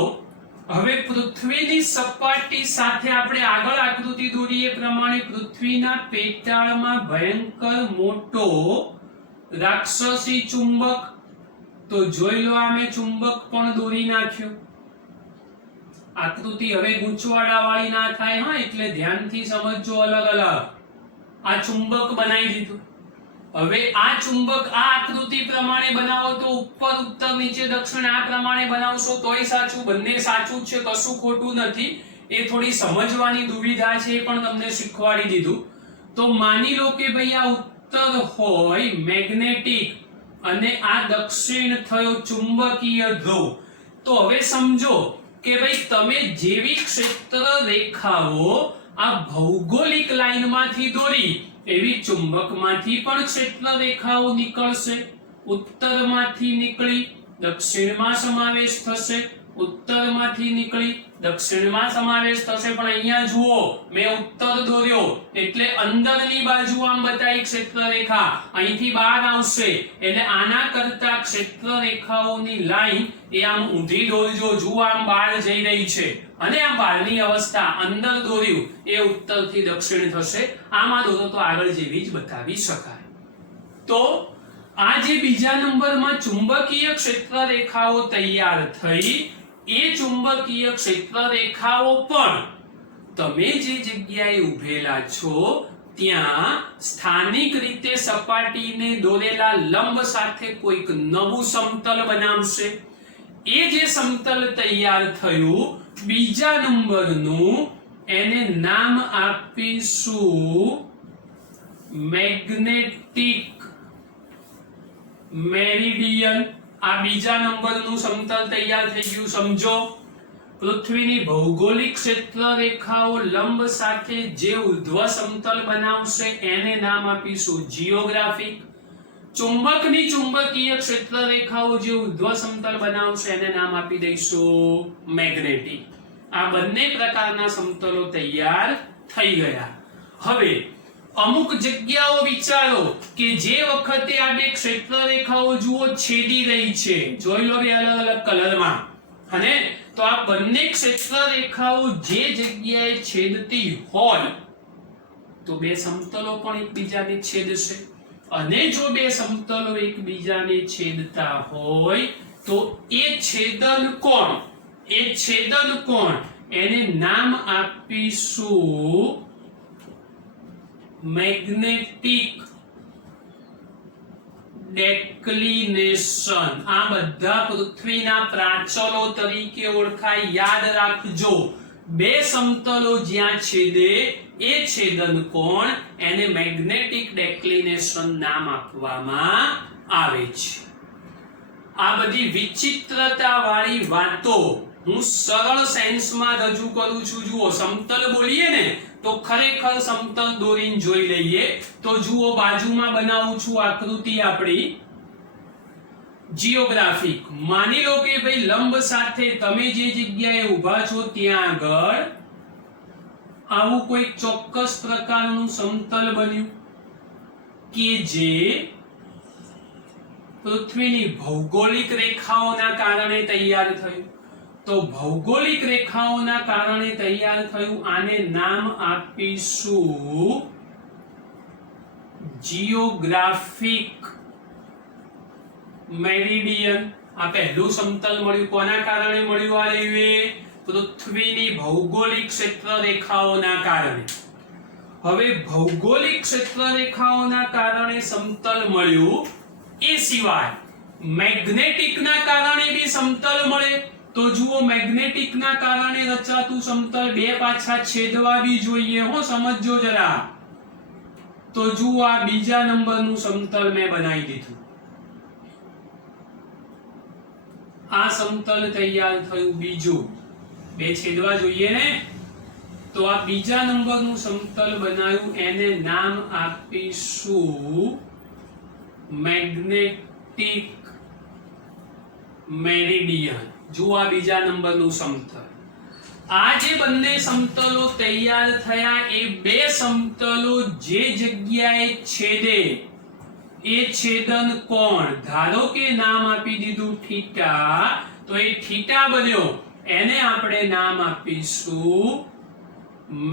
હવે પૃથ્વીની સપાટી સાથે આપણે આગળ આકૃતિ દોરી એ પ્રમાણે પૃથ્વીના પેટાળમાં ભયંકર મોટો રાક્ષસી ચુંબક, તો જોઈ લો આ મેં ચુંબક પણ દોરી નાખ્યો. આકૃતિ હવે ગૂંચવાડા વાળી ના થાય, હા, એટલે ધ્યાનથી સમજજો. અલગ અલગ આ ચુંબક બનાવી દીધું. હવે આ ચુંબક આ આકૃતિ પ્રમાણે બનાવો તો ઉપર ઉત્તર નીચે દક્ષિણ આ પ્રમાણે બનાવશો તોય સાચું, બંને સાચું છે, કશું ખોટું નથી. એ થોડી સમજવાની દુવિધા છે, એ પણ તમને શીખવાડી દીધું. તો માની લો કે ભાઈ આ ઉત્તર હોય મેગ્નેટિક અને આ દક્ષિણ થયો ચુંબકીય ધ્રુવ. તો હવે સમજો કે ભાઈ તમે જેવી ક્ષેત્ર રેખાઓ આ ભૌગોલિક લાઈનમાંથી દોરી એવી ચુંબકમાંથી પણ ક્ષેત્ર રેખાઓ નીકળશે. ઉત્તરમાંથી નીકળી દક્ષિણમાં સમાવેશ થશે, ઉત્તરમાંથી નીકળી દક્ષિણમાં સમાવેશ થશે. પણ અહીંયા જુઓ મેં ઉત્તર દોર્યો એટલે અંદરની બાજુ આમ બતાવી ક્ષેત્ર રેખા, અહીંથી બહાર આવશે એટલે આના કરતા ક્ષેત્ર રેખાઓની લાઈન એ આમ ઊંધી દોરજો. જુઓ આમ બહાર જઈ રહી છે અને આ બહારની અવસ્થા અંદર દોર્યું એ ઉત્તરથી દક્ષિણ થશે. આમાં દોરો તો આગળ જેવી જ બતાવી શકાય. તો આ જે બીજા નંબરમાં ચુંબકીય ક્ષેત્ર રેખાઓ તૈયાર થઈ, એ ચુંબકીય ક્ષેત્ર રેખાઓ પણ તમે જે જગ્યાએ ઉભેલા છો ત્યાં સ્થાનિક રીતે સપાટીને દોરેલા લંબ સાથે કોઈક નવું સમતલ બનાવશે. એ જે સમતલ તૈયાર થયું બીજા નંબરનું, એને નામ આપીશું મેગ્નેટિક મેરિડિયન. આ બીજા નંબરનું સમતલ તૈયાર થઈ ગયું. સમજો પૃથ્વીની ભૌગોલિક ક્ષેત્ર રેખાઓ લંબ સાથે જે ઉર્ધ્વ સમતલ બનાવશે એને નામ આપીશું જીઓગ્રાફિક. ચુંબકની ચુંબકીય ક્ષેત્ર રેખાઓ જે ઉર્ધ્વ સમતલ બનાવશે એને નામ આપી દઈશું મેગ્નેટિક. આ બંને પ્રકારના સમતલો તૈયાર થઈ ગયા. હવે અમુક જગ્યાઓ વિચારો કે જે વખતે આ બે ક્ષેત્ર રેખાઓ જુઓ છેદી રહી છે, જોઈ લો બે અલગ અલગ કલરમાં, અને તો આ બંને ક્ષેત્ર રેખાઓ જે જગ્યાએ છેદતી હોય તો બે સમતલો પણ એકબીજાને છેદશે. અને જો બે સમતલો એકબીજાને છેદતા હોય તો એ છેદન કોણ એને નામ આપીશું મેગ્નેટિક ડેક્લિનેશન. આ બધા પૃથ્વીના પ્રાચલો તરીકે ઓળખાય. યાદ રાખજો, બે સમતલો જ્યાં છેદે એ છેદન કોણ એને મેગ્નેટિક ડેક્લિનેશન નામ આપવામાં આવે છે. આ બધી વિચિત્રતા વાળી વાતો હું સરળ સેન્સમાં રજૂ કરું છું. જુઓ સમતલ બોલીએ ને તો ખરેખર સમતલ દોરીને જોઈ લઈએ. તો જુઓ બાજુમાં બનાવું છું આકૃતિ આપણી જીઓગ્રાફિક. માની લો કે ભાઈ લંબ સાથે તમે જે જગ્યાએ ઊભા છો ત્યાં આગળ આવું કોઈ ચોક્કસ પ્રકારનું સમતલ બન્યું કે જે પૃથ્વીની ભૌગોલિક રેખાઓના કારણે તૈયાર થયું. તો ભૌગોલિક રેખાઓના કારણે તૈયાર થયું, આને નામ આપીશું जियोग्राफिक मेरिडियन आ पहलू समतल मळ्યું કોના કારણે મળ્યું આ રેલવે પૃથ્વીની ભૌગોલિક ક્ષેત્ર રેખાઓના કારણે હવે ભૌગોલિક ક્ષેત્ર રેખાઓના કારણે સમતલ મળ્યું એ સિવાય મેગ્નેટિકના કારણે બી સમતલ મળે તો જુઓ મેગ્નેટિકના કારણે રચાતું સમતલ બે પાછા છેદવા બી જોઈએ હો સમજજો જરા તો જુઓ આ બીજા નંબરનું સમતલ મેં બનાવી દીધું આ સમતલ તૈયાર થયું બીજું બે છેદવા જોઈએ ને તો આ બીજા નંબરનું સમતલ બનાવ્યું એને નામ આપીશું મેગ્નેટિક મેરિડિયન જો આ બીજા નંબરનું સમતલ આ જે બંને સમતલો તૈયાર થયા એ બે સમતલો જે જગ્યાએ છેદે એ છેદન કોણ ધારો કે નામ આપી દીધું થીટા તો એ થીટા બન્યો એને આપણે નામ આપીશું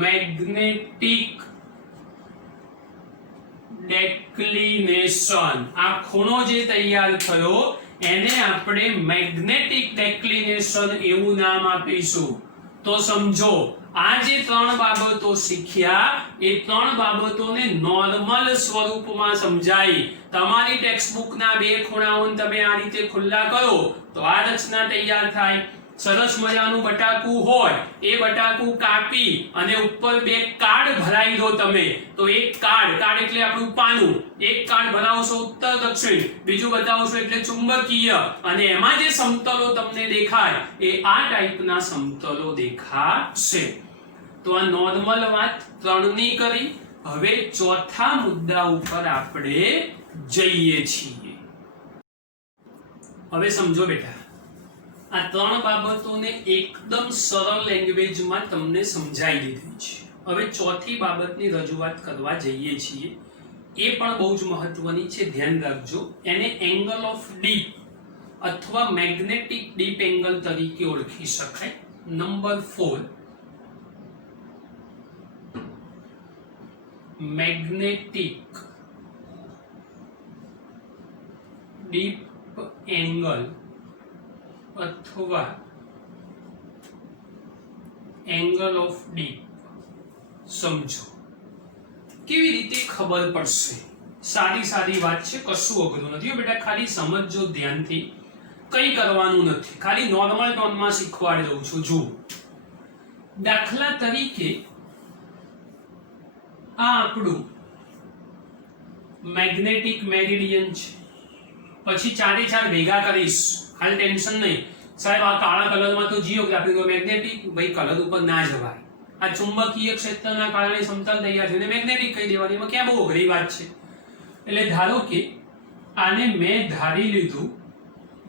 મેગ્નેટિક डेक्लिनेशन आ खूणो जे तैयार थयो एने आपणे मैग्नेटिक डेक्लिनेशन एवं नाम आपीशुं तो समझो आ जे त्रण बाबतो शीख्या ए त्रण बाबतोने नॉर्मल स्वरूपमां समजाई तमारी टेक्स्टबुक ना बे खूणाओने तमे आ रीते खुल्ला करो तो आ रचना तैयार थाय सरस मजानुं बटाकू होय ए बटाकू कापी अने उपर बे कार्ड भराई दो तमे तो एक कार्ड कार्ड એટલે આપણું પાનું એક કાર્ડ ભરાવશો ઉત્તર દક્ષિણ બીજું બતાવશો એટલે ચુંબકીય અને એમાં જે સમતલો તમને દેખાય એ આ ટાઈપના સમતલો દેખાશે તો આ નોર્મલ વાત ત્રણની કરી હવે ચોથા મુદ્દા ઉપર આપણે જઈએ છીએ હવે સમજો બેટા આ ત્રણ બાબતોને એકદમ સરળ લેંગ્વેજમાં તમને સમજાઈ દીધી છે હવે ચોથી બાબતની રજૂઆત કરવા જઈએ છીએ એ પણ બહુ જ મહત્વની છે ધ્યાન રાખજો એને એંગલ ઓફ ડીપ अथवा मैग्नेटिक डीप एंगल तरीके ओळखी शकाय। नंबर 4 मैग्नेटिक डीप एंगल अथवा एंगल ऑफ डीप समझो केवी रीते खबर पड़शे। सारी सारी बात छे, कशुं अघरुं नथी बेटा, खाली समझो ध्यानथी, कई करवानुं नथी, खाली नॉर्मल टोन में शीखवाड़ी दઉં છું। જો દાખલા તરીકે આ આપણું મેગ્નેટિક મેરિડિયન છે, પછી ચારે ચાર ભેગા કરીશ, હાલ ટેન્શન નહીં સાહેબ આ કાળા કલરમાં તો જીઓગ્રાફી કો મેગ્નેટિક ભાઈ કલર ઉપર ના જવાય, આ ચુંબકીય ક્ષેત્રના કારણે સમતલ તૈયાર થઈને મેગ્નેટિક કહી દેવાની, એમાં ક્યાં બહુ અઘરી વાત છે। એટલે ધારો કે આને મેં ધારી લીધું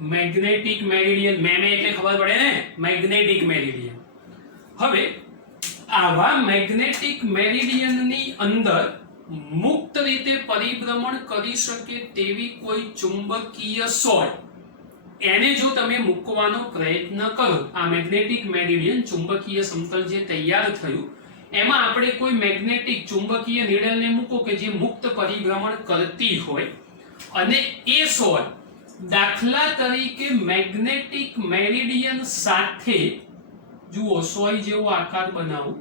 मैग्नेटिक मेरिडियन, मैं એટલે ખબર પડે ને, मैग्नेटिक मेरिडियन। હવે આવા मैग्नेटिक मेरिडियन ની અંદર મુક્ત રીતે પરિભ્રમણ કરી શકે તેવી કોઈ ચુંબકીય સોય એને જો તમે મૂકવાનો પ્રયત્ન કરો, આ मैग्नेटिक मेरिडियन ચુંબકીય સમતલ જે તૈયાર થયું એમાં આપણે કોઈ मैग्नेटिक ચુંબકીય નીડલને મૂકો કે જે મુક્ત પરિભ્રમણ કરતી હોય, અને એ સોય दाखला तरीके मैग्नेटिक मेरिडियन साथे जुओ सोय जेवो आकार बनावो,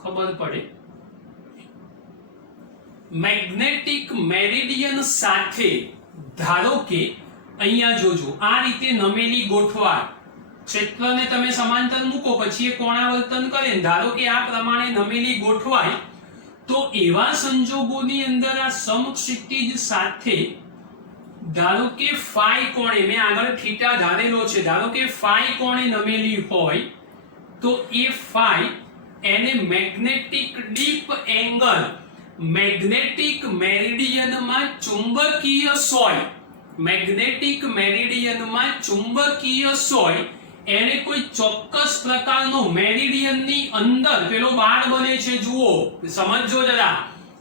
खबर पड़े। मैग्नेटिक मेरिडियन साथे धारो के अहींया जोजो आ रीते नमेली गोठवा क्षेत्रने तमे समांतर मूको पछी ए कोणावर्तन करे, धारो के आ प्रमाणे नमेली गोठवाय तो एवा संजोगोनी अंदर आ समक्षितिज साथे धारो के फाई कोणे, मैं आगळ थीटा धारेलो छे, धारो के फाई कोणे नमेली होय तो ए फाई एने magnetic deep angle magnetic meridian में चुंबकीय सोय, मैग्नेटिक मेरिडियन में चुंबकीय सोय एने कोई चोक्कस प्रकारनो मेरिडियन नी अंदर पेलो बाण बने छे, जुओ समझो जरा,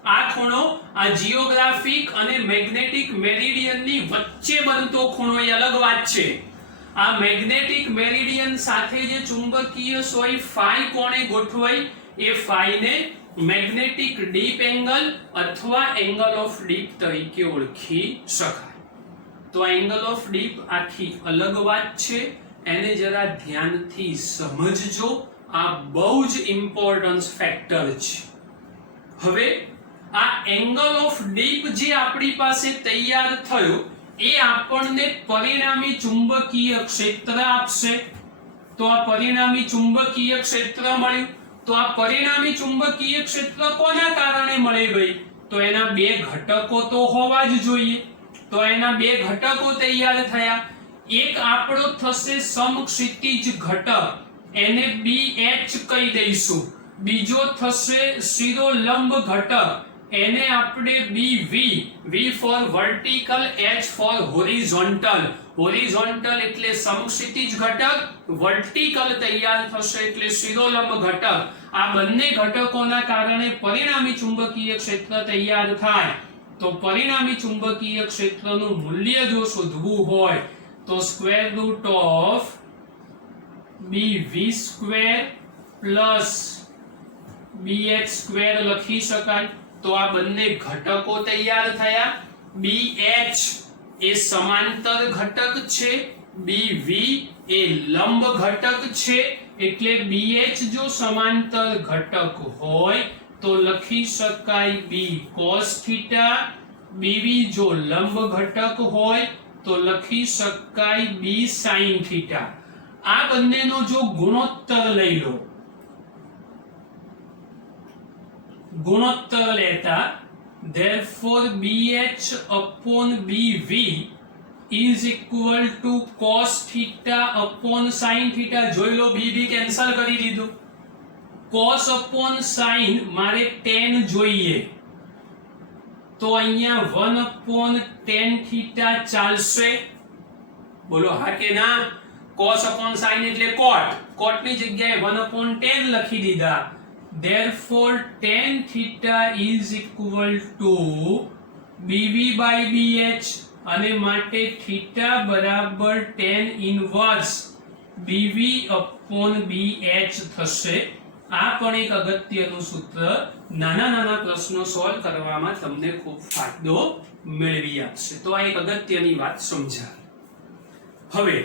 आ खूणो आ जियोग्राफिक अने मैग्नेटिक मेरिडियन नी वच्चे बनतो खूणो ए अलग वात छे। आ मैग्नेटिक मेरिडियन साथे जे चुंबकीय सोय फाई कोणे गोठवाई, ए फाई ने મેગ્નેટિક ડીપ એંગલ અથવા એંગલ ઓફ ડીપ તરીકે ઓળખી શકાય. તો આ એંગલ ઓફ ડીપ આખી અલગ વાત છે, એને જરા ધ્યાનથી સમજજો. આ બહુ જ ઇમ્પોર્ટન્ટ ફેક્ટર છે. હવે આ એંગલ ઓફ ડીપ જે આપણી પાસે તૈયાર થયો એ આપણને પરિણામી ચુંબકીય ક્ષેત્ર આપશે. તો આ પરિણામી ચુંબકીય ક્ષેત્ર મળ્યું. તો આ પરિણામી ચુંબકીય ક્ષેત્ર કોના કારણે મળે ભાઈ? તો એના બે ઘટકો તો હોવા જ જોઈએ. તો એના બે ઘટકો તૈયાર થયા. એક આપણો થશે સમક્ષિતિજ ઘટક, એને BH કહી દઈશું. બીજો થશે શિરોલંબ ઘટક, એને આપણે BV, V for vertical, H for horizontal. Horizontal એટલે સમક્ષિતિજ ઘટક, વર્ટિકલ તૈયાર થશે એટલે શિરોલંબ ઘટક. આ બંને ઘટકોના કારણે પરિણામી ચુંબકીય ક્ષેત્ર તૈયાર થાય. તો પરિણામી ચુંબકીય ક્ષેત્રનું મૂલ્ય જો શોધવું હોય તો square root of BV square plus BH square લખી શકાય. તો આ બંને ઘટકો તૈયાર થયા. BH એ સમાંતર ઘટક છે, BV એ લંબ ઘટક છે. એટલે BH જો સમાંતર ઘટક હોય તો લખી શકાય B cos θ. BV જો લંબ ઘટક હોય તો લખી શકાય B sin θ. આ બંનેનો જો ગુણોત્તર લઈ લો, ગુણોત્તર લેતા therefore BH upon BV is equal to cos θ upon sin θ. જોઈ લો, BV કેન્સલ કરી દીધું. cos upon sin મારે tan જોઈએ તો અહીંયા 1 upon tan θ ચાલશે? બોલો હા કે ના? cos upon sin એટલે cot, cot ની જગ્યાએ 1 upon tan લખી દીધા. therefore tan θ is equal to BV by BH અને માટે θ બરાબર tan inverse BV upon BH થશે. આ પણ એક અગત્યનું સૂત્ર, નાના નાના પ્રશ્નો સોલ્વ કરવામાં તમને ખૂબ ફાયદો મેળવી આપશે. તો આ એક અગત્યની વાત સમજાવી. હવે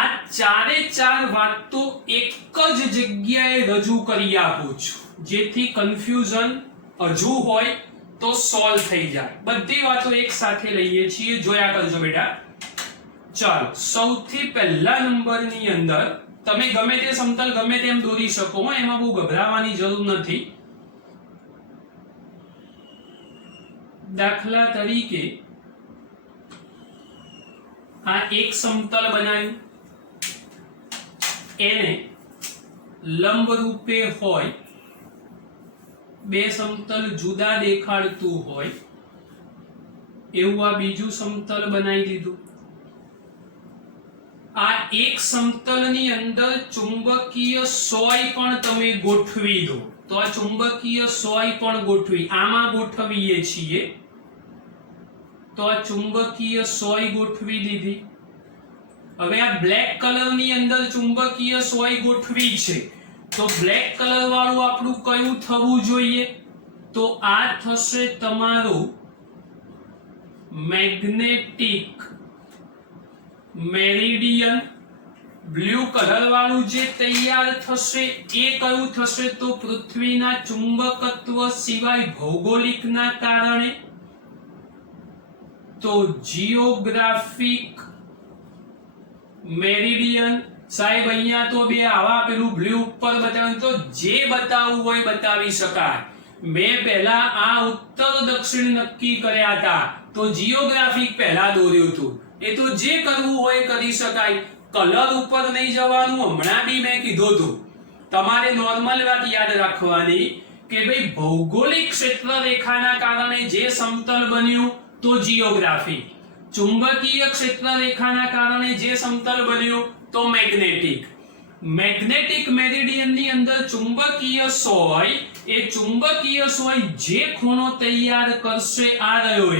આ ચારે ચાર વાત તો એક જ જગ્યાએ રજૂ કરી આપું છું, જેથી કન્ફ્યુઝન હજુ હોય તો સોલ્વ થઈ જાય. બધી વાતો એક સાથે લઈએ છીએ, જોયા કરજો બેટા. ચાલો, સૌથી પહેલા નંબરની અંદર તમે ગમે તે સમતલ ગમે તેમ દોરી શકો, એમાં બહુ ગભરાવાની જરૂર નથી. દાખલા તરીકે આ એક સમતલ બનાવ્યું, એને લંબ રૂપે હોય, બે સમતલ જુદા દેખાડતું હોય એવું આ બીજું સમતલ બનાવી દીધું. આ એક સમતલની અંદર ચુંબકીય સોય પણ તમે ગોઠવી દો. તો આ ચુંબકીય સોય પણ ગોઠવી, આમાં ગોઠવીએ છીએ. તો આ ચુંબકીય સોય ગોઠવી દીધી. હવે આ બ્લેક કલરની અંદર ચુંબકીય સોય ગોઠવી છે, તો બ્લેક કલર વાળું આપણું કયું થવું જોઈએ? તો આ થશે તમારું મેગ્નેટિક મેરિડિયન. બ્લુ કલર વાળું જે તૈયાર થશે એ કયું થશે? તો પૃથ્વીના ચુંબકત્વ સિવાય ભૌગોલિકના કારણે તો જીઓગ્રાફિક મેરિડિયન. સાહેબ અહીંયા તો બે આવા પેલું બ્લુ ઉપર બતાવ્યું, તો જે બતાવવું હોય બતાવી શકાય. મેં પહેલા આ ઉત્તર દક્ષિણ નક્કી કર્યા હતા, તો જીઓગ્રાફિક પહેલા દોર્યું હતું. એ તો જે કરવું હોય કરી શકાય, કલર ઉપર નહીં જવાનું. હમણાં બી મેં કીધું હતું, તમારે નોર્મલ વાત યાદ રાખવાની કે ભાઈ ભૌગોલિક ક્ષેત્ર રેખાના કારણે જે સમતલ બન્યું તો જીઓગ્રાફી, ચુંબકીય ક્ષેત્ર રેખાના કારણે જે સમતલ બન્યું તો મેગ્નેટિક. મેગ્નેટિક મેરિડિયન ની અંદર ચુંબકીય સોય, એ ચુંબકીય સોય જે ખૂણો તૈયાર કરશે આ રહ્યો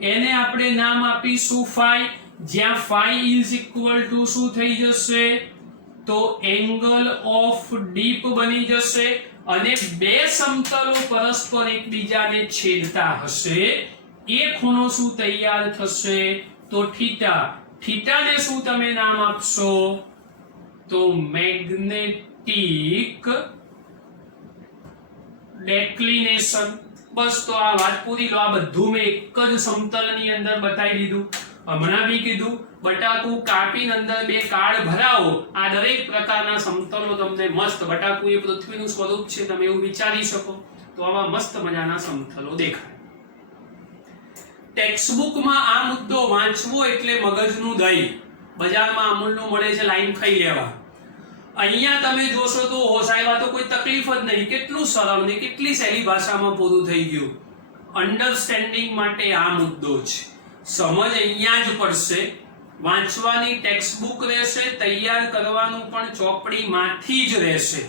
એને આપણે નામ આપીશું ફાઈ. જ્યાં ફાઈ ઇઝ ઇક્વલ ટુ શું થઈ જશે? તો એંગલ ઓફ ડીપ બની જશે. અને બે સમતલો પરસ્પર એકબીજાને છેદતા હશે એ ખૂણો શું તૈયાર થશે તો થીટા. થીટાને શું તમે નામ આપશો તો મેગ્નેટિક ડેક્લિનેશન. બસ તો આ વાત પૂરી લો. આ બધું મેં એક જ સમતલની અંદર બતાવી દીધું. હમણાં બી કીધું બટાકુ કાપીને અંદર બે કાર્ડ ભરાવો, આ દરેક પ્રકારના સમતલો તમને મસ્ત, બટાકુ એ પૃથ્વીનું સ્વરૂપ છે તમે એવું વિચારી શકો, તો આવા મસ્ત મજાના સમતલો દેખાય. ટેક્સ્ટબુકમાં આ મુદ્દો વાંચવો એટલે મગજનું દહીં. બજારમાં અમૂલનું મળે છે, લાઈન ખાઈ લેવા. અહીંયા તમે જોશો તો સાહેબ આ તો કોઈ તકલીફ જ નહીં, કેટલું સરળ ને કેટલી સહેલી ભાષામાં પૂરું થઈ ગયું. અન્ડરસ્ટેન્ડિંગ માટે આ મુદ્દો છે. સમજ અહીંયા જ પડશે. વાંચવાની ટેક્સ્ટબુક રહેશે, તૈયાર કરવાનું પણ ચોપડીમાંથી જ રહેશે,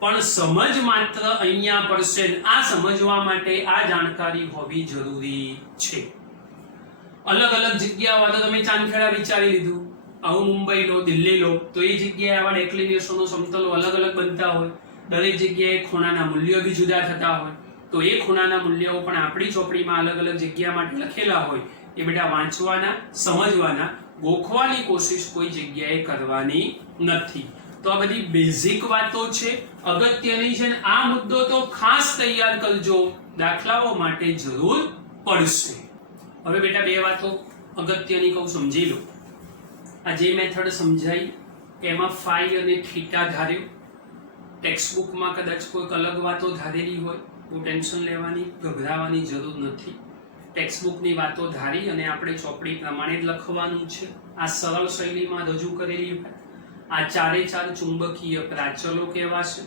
પણ સમજ માત્ર અહીંયા પડશે. આ સમજવા માટે આ જાણકારી હોવી જરૂરી છે. અલગ અલગ જગ્યાઓ તો તમે ચાંદખેડા વિચારી લીધું, આવું મુંબઈ લો, દિલ્હી લો, તો એ જગ્યાએ આવા ડેક્લિનેશનો સમતલો અલગ અલગ બનતા હોય. દરેક જગ્યાએ ખૂણાના મૂલ્યો બી જુદા થતા હોય, તો એ ખૂણાના મૂલ્યો પણ આપણી ચોપડીમાં અલગ અલગ જગ્યા માટે લખેલા હોય. એ બેટા વાંચવાના, સમજવાના, ગોખવાની કોશિશ કોઈ જગ્યાએ કરવાની નથી. તો આ બધી બેઝિક વાતો છે, અગત્યની છે. આ મુદ્દો તો ખાસ તૈયાર કરજો, દાખલાઓ માટે જરૂર પડશે. હવે બેટા બે વાતો અગત્યની કહું, સમજી લો. આ જે મેથડ સમજાઈ એમાં ફાઈ અને થીટા ધાર્યો. ટેક્સ્ટબુકમાં કદાચ કોઈક અલગ વાતો ધારેલી હોય, બહુ ટેન્શન લેવાની, ગભરાવાની જરૂર નથી. ટેક્સ્ટબુકની વાતો ધારી અને આપણે ચોપડી પ્રમાણે જ લખવાનું છે. આ સરળ શૈલીમાં રજૂ કરેલી હોય. આ ચારે ચાર ચુંબકીય પ્રાચલો કહેવાશે.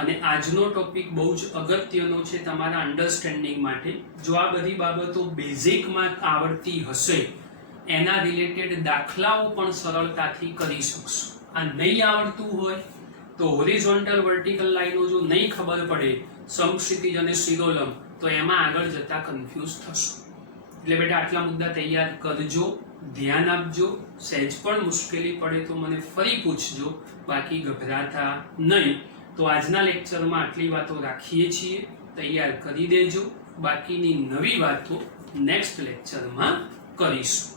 અને આજનો ટોપિક બહુ જ અગત્યનો છે તમારા અન્ડરસ્ટેન્ડિંગ માટે. જો આ બધી બાબતો બેઝિકમાં આવડતી હશે, એના રિલેટેડ દાખલાઓ પણ સરળતાથી કરી શકશો. આ નહીં આવડતું હોય તો હોરિઝોન્ટલ વર્ટિકલ લાઈનો જો નહીં ખબર પડે, સમક્ષિતિજ અને શિરોલંબ, તો એમાં આગળ જતા કન્ફ્યુઝ થશો. એટલે બેટા આટલા મુદ્દા તૈયાર કરજો, ધ્યાન આપજો. સહેજ પણ મુશ્કેલી પડે તો મને ફરી પૂછજો, બાકી ગભરાતા નહીં. તો આજના લેક્ચરમાં આટલી વાતો રાખીએ છીએ, તૈયાર કરી દેજો. બાકીની નવી વાતો નેક્સ્ટ લેક્ચરમાં કરીશું.